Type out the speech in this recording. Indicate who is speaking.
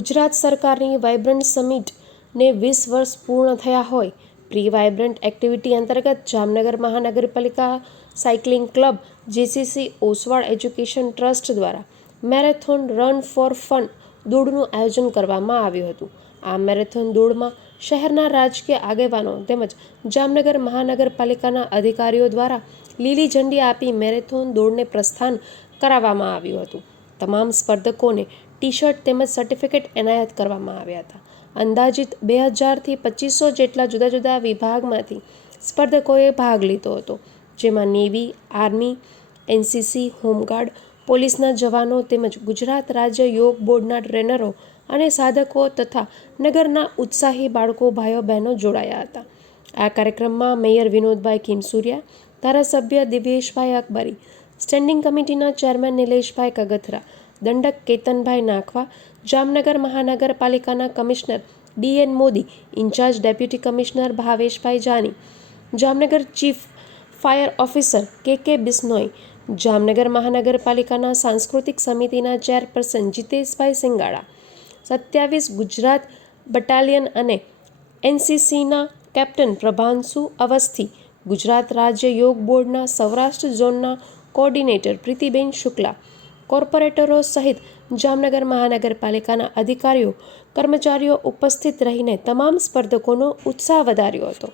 Speaker 1: ગુજરાત સરકારની વાઇબ્રન્ટ સમિટને વીસ વર્ષ પૂર્ણ થયા હોય. પ્રી વાઇબ્રન્ટ એક્ટિવિટી અંતર્ગત જામનગર મહાનગરપાલિકા cycling club GCC Oswal education trust દ્વારા મેરેથોન રન ફોર ફન દોડનું આયોજન કરવામાં આવ્યું હતું. આ મેરેથોન દોડમાં શહેરના રાજકીય આગેવાનો તેમજ જામનગર મહાનગરપાલિકાના અધિકારીઓ દ્વારા લીલી ઝંડી આપી મેરેથોન દોડને પ્રસ્થાન કરાવવામાં આવ્યું હતું. તમામ સ્પર્ધકોને ટી શર્ટ તેમજ સર્ટિફિકેટ એનાયત કરવામાં આવ્યા હતા. અંદાજિત બે હજારથી પચીસો જેટલા જુદા જુદા વિભાગમાંથી સ્પર્ધકોએ ભાગ લીધો હતો, જેમાં નેવી, આર્મી, એનસીસી, હોમગાર્ડ, પોલીસના જવાનો તેમજ ગુજરાત રાજ્ય યોગ બોર્ડના ટ્રેનરો અને સાધકો તથા નગરના ઉત્સાહી બાળકો, ભાઈઓ, બહેનો જોડાયા હતા. આ કાર્યક્રમમાં મેયર વિનોદભાઈ કિમસુરિયા ધારાસભ્ય દિવ્યેશભાઈ અકબરી, સ્ટેન્ડિંગ કમિટીના ચેરમેન નિલેશભાઈ કગથરા દંડક કેતનભાઈ નાખવા, જામનગર મહાનગરપાલિકાના commissioner DN Modi, in-charge deputy commissioner Bhaveshbhai Jani, Jamnagar chief fire officer K K Bishnoi, Jamnagar મહાનગરપાલિકાના સાંસ્કૃતિક સમિતિના ચેરપર્સન જીતેશભાઈ સિંગાળા સત્યાવીસ ગુજરાત બટાલિયન અને એનસીસીના કેપ્ટન પ્રભાંશુ અવસ્થી, ગુજરાત રાજ્ય યોગ બોર્ડના સૌરાષ્ટ્ર ઝોનના કોર્ડિનેટર પ્રીતિબેન શુક્લા કોર્પોરેટરો સહિત જામનગર મહાનગરપાલિકાના અધિકારીઓ કર્મચારીઓ ઉપસ્થિત રહીને તમામ સ્પર્ધકોનો ઉત્સાહ વધાર્યો હતો.